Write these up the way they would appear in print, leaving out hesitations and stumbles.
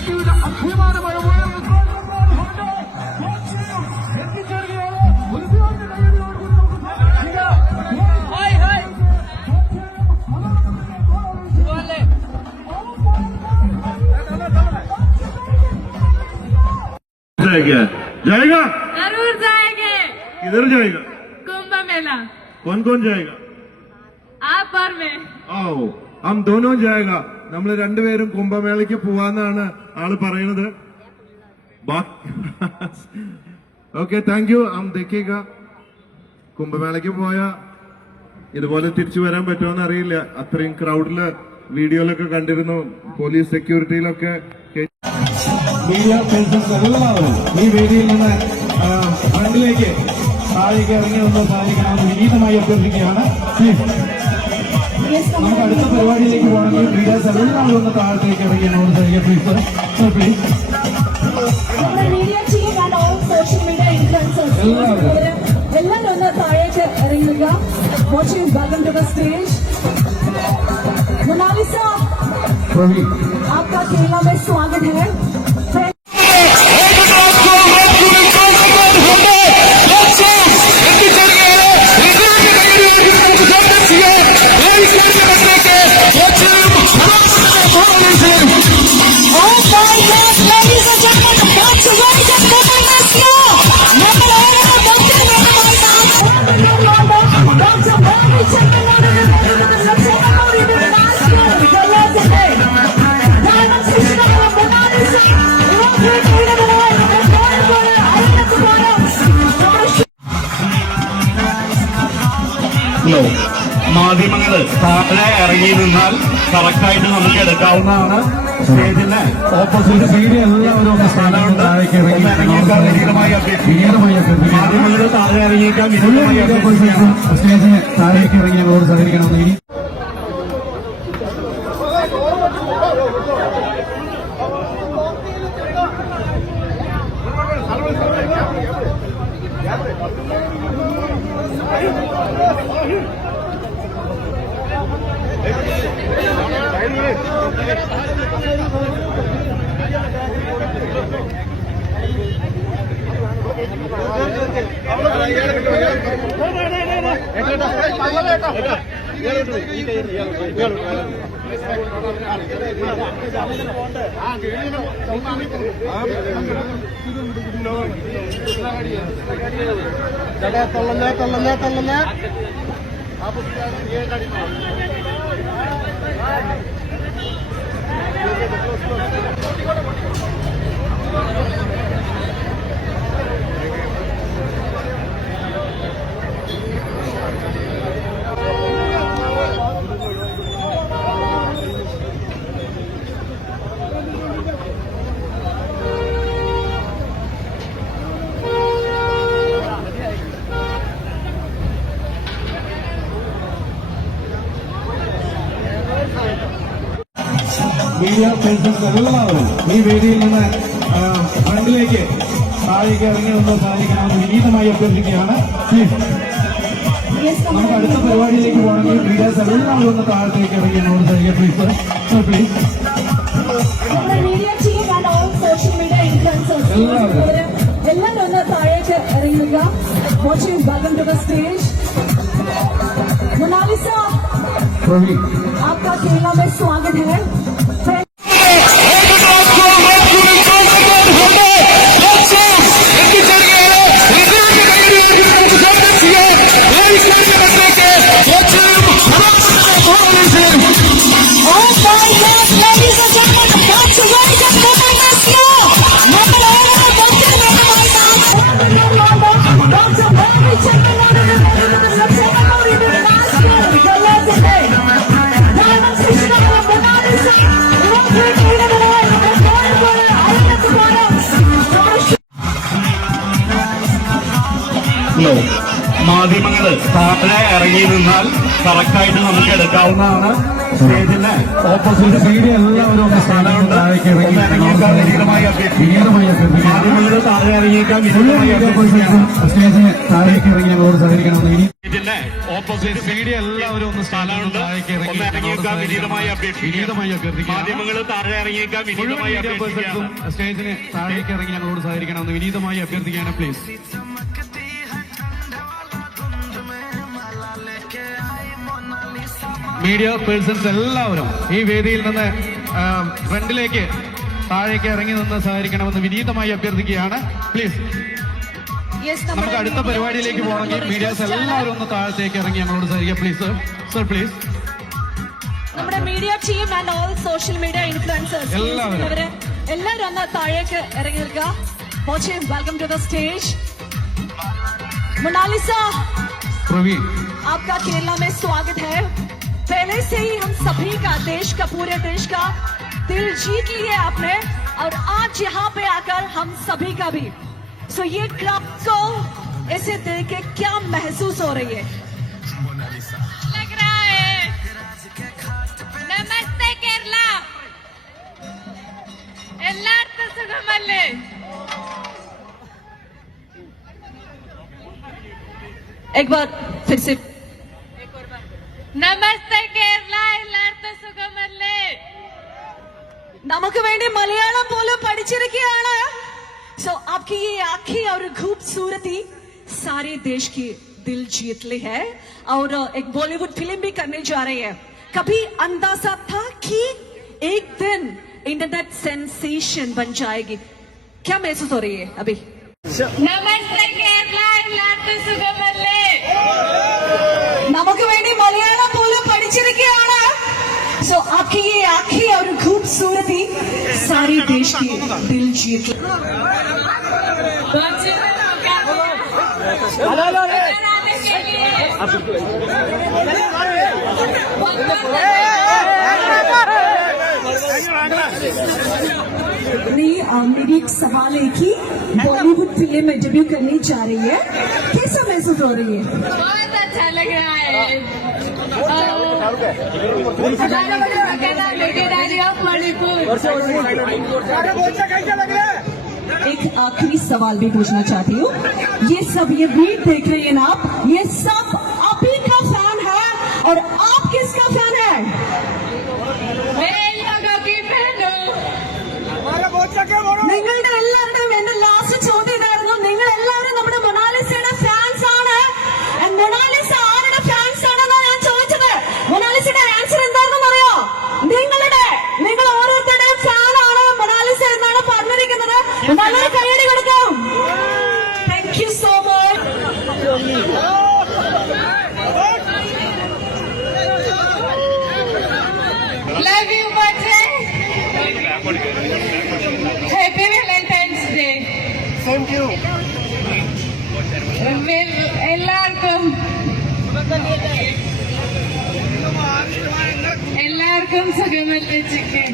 ഇടുക്കിയുടെ അഭിമാനമായ जाएगा जरूर जाएंगे। किधर जाएगा? कुंभ मेला। कौन कौन जाएगा? आप और मैं। आओ हम दोनों जाएगा. നമ്മൾ രണ്ടുപേരും കുംഭമേളയ്ക്ക് പോവാന്നാണ് ആള് പറയുന്നത്. Okay, thank you. हम देखिएगा. കുംഭമേളയ്ക്ക് പോയാ ഇതുപോലെ തിരിച്ചു വരാൻ പറ്റുമോന്ന് അറിയില്ല. അത്രയും ക്രൗഡില് വീഡിയോയിലൊക്കെ കണ്ടിരുന്നു, പോലീസ് സെക്യൂരിറ്റിയിലൊക്കെ. മീഡിയ പേഴ്സൺസ് എല്ലാവരും ഈ വേദിയിൽ നിന്ന് ഫ്രണ്ടിലേക്ക് താഴേക്ക് ഇറങ്ങി ഒന്ന് സാധിക്കണമെന്ന് വിനീതമായി അഭ്യർത്ഥിക്കുകയാണ്. നമുക്ക് അടുത്ത പരിപാടിയിലേക്ക് പോകണമെങ്കിൽ മീഡിയാസ് എല്ലാവരും ഒന്ന് താഴത്തേക്ക് ഇറങ്ങി എന്നോട് സഹിക്കുക പ്ലീസ്. എല്ലാവരും ഒന്ന് താഴേക്ക് ഇറങ്ങുക. Watching welcome to the stage. Monalisa, आपका केरला में स्वागत है. മാധ്യമങ്ങള് താഴെ ഇറങ്ങി നിന്നാൽ കറക്റ്റായിട്ട് നമുക്ക് എടുക്കാവുന്നതാണ്. സ്റ്റേജിന്റെ ഓപ്പോസിറ്റ് സൈഡ് എല്ലാവരും ഒന്ന് സ്ഥലമുണ്ട്. ഇറങ്ങിയേക്കാൻ വിനീതമായി മാധ്യമങ്ങള് താഴെ ഇറങ്ങിയേക്കാൻ വിനീതമായി സ്റ്റേജിന് താഴേക്ക് ഇറങ്ങി അവരോട് സഹകരിക്കണമെന്ന് ഇനി തള്ളല്ലേ മീഡിയ പേഴ്സൺസ് എല്ലാവരും ഈ വേദിയിൽ നിന്ന് ഫ്രണ്ടിലേക്ക് താഴേക്ക് ഇറങ്ങി ഒന്ന് സാധിക്കണമെന്ന് വിനീതമായി അഭ്യർത്ഥിക്കുകയാണ്. നമുക്ക് അടുത്ത പരിപാടിയിലേക്ക് പോകണമെങ്കിൽ മീഡിയാസ് എല്ലാവരും ഒന്ന് താഴത്തേക്ക് ഇറങ്ങി എന്നോട് സഹിക്കുക പ്ലീസ്. എല്ലാവരും ഒന്ന് താഴേക്ക് ഇറങ്ങുക. Watching welcome to the stage. Monalisa, आपका केरला में स्वागत है. മാധ്യമങ്ങള് താഴെ ഇറങ്ങി നിന്നാൽ കറക്റ്റായിട്ട് നമുക്ക് എടുക്കാവുന്നതാണ്. സ്റ്റേജിന്റെ ഓപ്പോസിറ്റ് സൈഡ് എല്ലാവരും ഒന്ന് സ്ഥലമുണ്ട്. ഇറങ്ങിയേക്കാൻ വിനീതമായി മാധ്യമങ്ങള് താഴെ ഇറങ്ങിയേക്കാൻ വിനീതമായി സ്റ്റേജിന് താഴേക്ക് ഇറങ്ങി അവരോട് സഹകരിക്കണമെന്ന് ഇനി സ്റ്റേജിന്റെ ഓപ്പോസിറ്റ് മീഡിയ എല്ലാവരും ഒന്ന് സ്ഥലമുണ്ട്. ഒന്ന് ഇറങ്ങിയേക്കാൻ വിനീതമായി അഭ്യർത്ഥിക്കുകയാണ്. മാധ്യമങ്ങൾ താഴെ ഇറങ്ങിയേക്കാൻ വിനീതമായി അഭ്യർത്ഥിക്കുകയാണ്. സ്റ്റേജിന് താഴേക്ക് ഇറങ്ങി ഞങ്ങളോട് സഹകരിക്കണമെന്ന് വിനീതമായി അഭ്യർത്ഥിക്കുകയാണ് പ്ലീസ്. മീഡിയ പേഴ്സൺസ് എല്ലാവരും ഈ വേദിയിൽ നിന്ന് ഫ്രണ്ടിലേക്ക് താഴേക്ക് ഇറങ്ങി നിന്ന് സഹകരിക്കണമെന്ന് വിനീതമായി അഭ്യർത്ഥിക്കുകയാണ് പ്ലീസ്. നമുക്ക് അടുത്ത പരിപാടിയിലേക്ക് പോകണമെങ്കിൽ മീഡിയാസ് എല്ലാവരും ഒന്ന് താഴത്തേക്ക് ഇറങ്ങി ഞങ്ങളോട് സഹകരിക്കുക പ്ലീസ്. Sir please. നമ്മുടെ media team and all social media influencers എല്ലാവരും ഒന്ന് താഴേക്ക് ഇറങ്ങി നിൽക്കുക. Welcome to the stage. Monalisa Praveen, आपका केरला में स्वागत है. पहले से ही हम सभी का देश का पूरे देश का दिल जीत लिया आपने और आज यहाँ पे आकर हम सभी का भी. सो ये क्राउड को ऐसे देख के क्या महसूस हो रही है? लग रहा है नमस्ते केरला എല്ലാവർക്കും സുഖമല്ലേ? एक बार फिर से നമസ്തേ കേരള എല്ലാവർക്കും സുഖമല്ലേ? നമുക്ക് വേണ്ടി മലയാളം പോലും പഠിച്ചിരിക്കുകയാണ്. सो आपकी ये आंखें और खूबसूरती सारे देश की दिल जीत ली है और एक बॉलीवुड फिल्म भी करने जा रही है. कभी अंदाजा था कि एक दिन इंटरनेट सेंसेशन बन जाएगी? क्या महसूस हो रही है अभी? നമസ്തേ കേരള എല്ലാവർക്കും സുഖമല്ലേ? നമുക്ക് വേണ്ടി മലയാളം പോലും പഠിച്ചിരിക്കുകയാണ്. सो आपकी ये आंखें और खूबसूरती सारे देश की दिल जीत ली. बनाने के लिए मेरी एक सवाल है कि बॉलीवुड फिल्म में डेब्यू करने जा रही है, कैसा महसूस हो रही है? बहुत अच्छा लग रहा है. एक आखिरी सवाल भी पूछना चाहती हूँ. ये सब ये वीडियो देख रही है ना आप, ये सब आप ही का फैन है और आप किसका फैन है? मैं इन लोगों की बहन हूँ. നിങ്ങളുടെ എല്ലാവരുടെയും എന്റെ ലാസ്റ്റ് ചോദ്യം ഇതായിരുന്നു. നിങ്ങൾ എല്ലാവരും നമ്മുടെ മൊണാലിസയുടെ ഫാൻസ് ആണ്. മൊണാലിസ ആരുടെ ഫാൻസ് ആണെന്നാ ഞാൻ ചോദിച്ചത്. മൊണാലിസയുടെ ആൻസർ എന്താണെന്ന് അറിയോ? നിങ്ങൾ ഓരോരുത്തരുടെയും ഫാൻ ആണ് മൊണാലിസ എന്നാണ് പറഞ്ഞിരിക്കുന്നത്. നല്ലൊരു കൈയടി കൊടുക്കാം. Thank you so much. Love you, Batre. Happy Valentine's Day. Same to you. എല്ലാവർക്കും സുഖമല്ലേ chicken?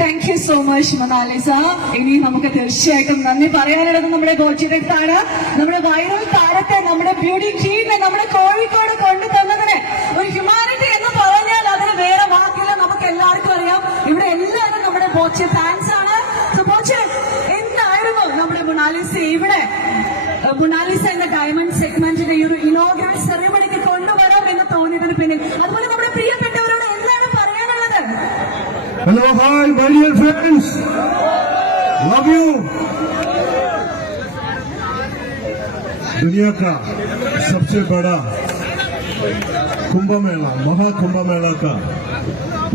Thank you so much Mona Lisa. ഇനി നമുക്ക് തീർച്ചയായിട്ടും നന്ദി പറയാനുള്ളത് നമ്മുടെ ഗോച്ചിരത്താണ്. നമ്മുടെ വൈറൽ താരത്തെ, നമ്മുടെ ബ്യൂട്ടി ക്വീനെ നമ്മുടെ കോഴിക്കോട് കൊണ്ടുതന്നതിന് ഒരു ഹ്യൂമാനിറ്റി എന്ന് പറഞ്ഞാൽ അതിന് വേറെ വാക്കില്ല. നമുക്ക് എല്ലാവർക്കും അറിയാം, ഇവിടെ എല്ലാവരും നമ്മുടെ ബോച്ചെ ഫാൻസ് ആണ്. ബോച്ചെ, എന്തായിരുന്നു നമ്മുടെ മൊണാലിസ ഇവിടെ മൊണാലിസ എന്ന ഡയമണ്ട് സെഗ്മെന്റിന്റെ ഈ ഒരു ഇനോഗ്രൽ സെറിമണിക്ക് കൊണ്ടുവരാം എന്ന് തോന്നിയതിന് പിന്നിൽ, അതുപോലെ നമ്മുടെ പ്രിയപ്പെട്ടവരോട് എന്താണ് പറയാനുള്ളത്? Hello, hi, my dear friends. Love you. दुनिया का सबसे बड़ा कुंभ मेला, महाकुंभ मेला का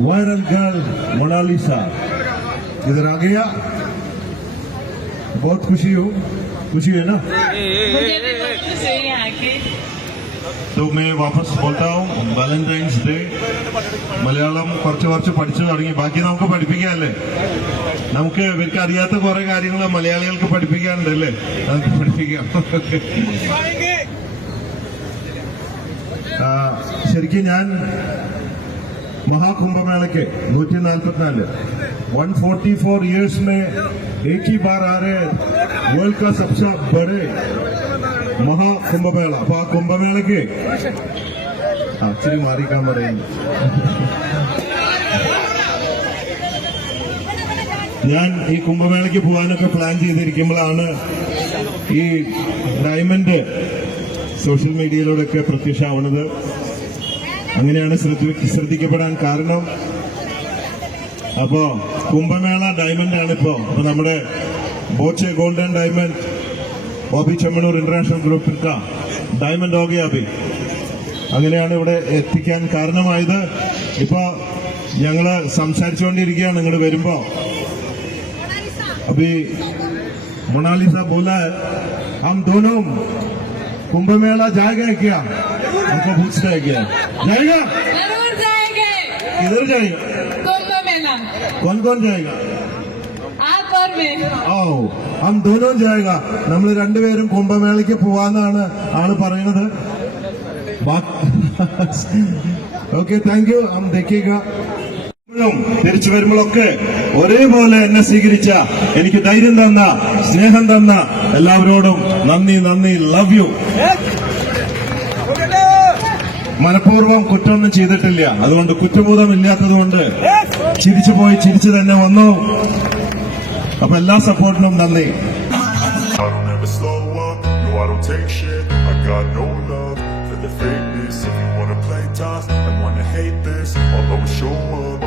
वायरल गर्ल मोनालिसा इधर आ गया. बहुत खुशी है ना? मुझे भी बहुत खुशी है आके. तो मैं वापस बोलता हूँ, വാലന്റൈൻസ് ഡേ മലയാളം കുറച്ച് പഠിച്ചു തുടങ്ങി. ബാക്കി നമുക്ക് പഠിപ്പിക്കാനല്ലേ? നമുക്ക് ഇവർക്ക് അറിയാത്ത കുറെ കാര്യങ്ങൾ മലയാളികൾക്ക് പഠിപ്പിക്കാനുണ്ടല്ലേ? നമുക്ക് പഠിപ്പിക്കാം. ശരിക്കും ഞാൻ महाकुंभ के 144 144 ईयर्स में एक ही बार आ रहे वर्ल्ड का सबसे बड़े महाकुंभ मेला. अब कुंभ मेले के मारी काम ഞാൻ ഈ കുംഭമേളയ്ക്ക് പോകാനൊക്കെ പ്ലാൻ ചെയ്തിരിക്കുമ്പോഴാണ് ഈ ഡയമണ്ട് സോഷ്യൽ മീഡിയയിലൂടെയൊക്കെ പ്രത്യക്ഷമാവുന്നത്. അങ്ങനെയാണ് ശ്രദ്ധിക്കപ്പെടാൻ കാരണം. അപ്പോ കുംഭമേള ഡയമണ്ട് ആണിപ്പോ. അപ്പൊ നമ്മുടെ Boche golden diamond Bobby Chemmanur international group का डायमंड हो गया अभी. അങ്ങനെയാണ് ഇവിടെ എത്തിക്കാൻ കാരണമായത്. ഇപ്പൊ ഞങ്ങള് സംസാരിച്ചുകൊണ്ടിരിക്കുകയാണ് നിങ്ങൾ വരുമ്പോ. अभी मोनालिसा बोला है हम दोनों कुंभ मेला जाएगा क्या, हमको पूछता है क्या जाएगा, जरूर जाएंगे किधर जाएगा, कुंभ मेला कौन कौन जाएगा, आप और मैं. आओ हम दोनों जाएगा. നമ്മൾ രണ്ടുപേരും കുംഭമേളയ്ക്ക് പോവാന്നാണ് ആള് പറയുന്നത്. Okay thank you. हम देखिएगा. തിരിച്ചു വരുമ്പോഴൊക്കെ ഒരേപോലെ എന്നെ സ്വീകരിച്ച, എനിക്ക് ധൈര്യം തന്ന, സ്നേഹം തന്ന എല്ലാവരോടും നന്ദി നന്ദി. Love you. മനഃപൂർവ്വം കുറ്റമൊന്നും ചെയ്തിട്ടില്ല, അതുകൊണ്ട് കുറ്റബോധം ഇല്ലാത്തതുകൊണ്ട് ചിരിച്ചു പോയി ചിരിച്ചു തന്നെ വന്നു. അപ്പൊ എല്ലാ സപ്പോർട്ടിനും നന്ദി. I don't ever slow up, no I don't take shit. I got no love for the fakeness. If you wanna play tough and wanna hate this, I'll always show up.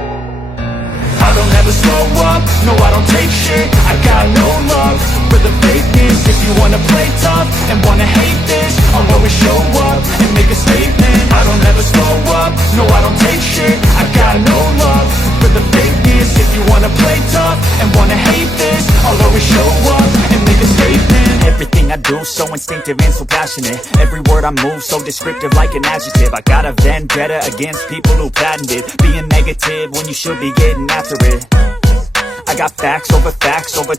I don't ever slow up, no I don't take shit. I got no love for the fakeness. If you wanna play tough and wanna hate this, I'll always show up and make a statement. I don't ever slow up, no I don't take shit. I got no love for the fakeness. If you wanna play tough and wanna hate this, I'll always show up and make a statement. Everything I do so instinctive and so passionate. Every word I move so descriptive like an adjective. I got a vendetta against people who patented being negative when you should be getting after it. I got facts over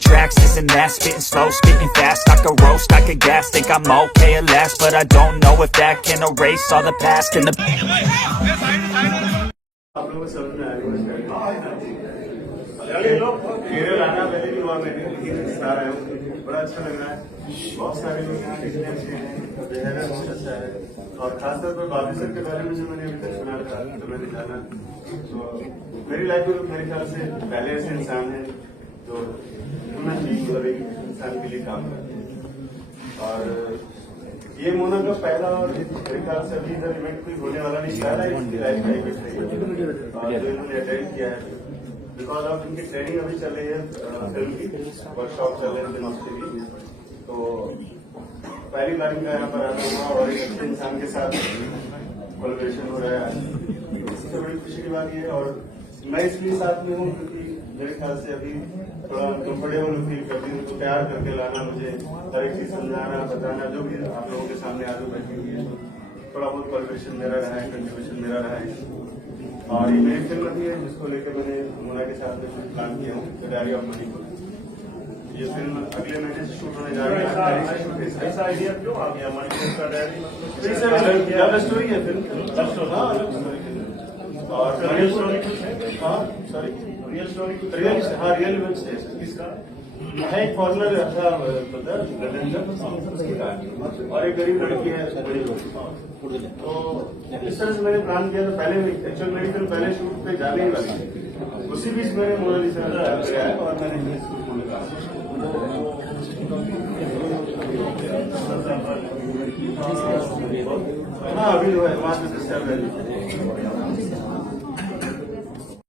tracks, this and that, spitting slow, spitting fast. I could roast, I could gas, think I'm okay at last, but I don't know if that can erase all the past and the आप लोगों को समझ में आ रही है केरल आना पहले भी हुआ मैंने, लेकिन आ रहा हूँ, बड़ा अच्छा लग रहा है. बहुत सारे लोग यहाँ देखने अच्छे हैं, बेहद अच्छा है. और खासतौर पर बाबी सर के बारे में जो मैंने अभी तक सुना था, तो मैंने जाना, तो मेरी लाइफ में मेरे ख्याल से पहले ऐसे इंसान है तो मैं मतलब एक इंसान के लिए काम करता हूँ. और ये मोना का पहला और मेरे ख्याल से अभी इधर इवेंट कोई होने वाला नहीं, पहला इसकी लाइफ का इवेंट है और जो इन्होंने अटेंड किया है. बिकॉज ऑफ इनकी ट्रेनिंग अभी चल रही है, फिल्म की वर्कशॉप चल रहे हैं फिल्म के लिए, तो पहली बार इनका यहाँ पर आना हुआ और एक अच्छे इंसान के साथ कोलैबोरेशन हो रहा है. सबसे बड़ी खुशी की बात ये है. और मैं इसलिए साथ में हूँ क्योंकि मेरे ख्याल से अभी थोड़ा कंफर्टेबल फील करती हूँ, तो तैयार करके लाना, मुझे हर एक चीज समझाना बताना, जो भी आप लोगों के सामने आगे बैठी हुई है, तो थोड़ा बहुत कोलैबोरेशन मेरा रहा है, कंट्रीब्यूशन मेरा रहा है. और ये मेरी फिल्म भी है जिसको लेकर मैंने मोना के साथ में प्लान किया हूँ, द डायरी ऑफ मणिपुर. ये फिल्म अगले महीने से शूट होने जा रही है. ऐसा आइडिया क्यों आ गया मणिपुर का डायरी? लव स्टोरी है फिल्म. और रियल स्टोरी कुछ है? हाँ सॉरी रियल स्टोरी कुछ रियल इवेंट है इसका. है एक फॉरनर था पता उसकी कहानी और एक गरीब लड़की है बड़ी. तो इस तरह से मैंने प्लान किया था. पहले एक्चुअल मेरी फिल्म पहले शूट पे जाने ही वाली थी, उसी बीच मैंने मोनालिसा किया है और मैंने इसको लगा. हाँ अभी जो है वहाँ से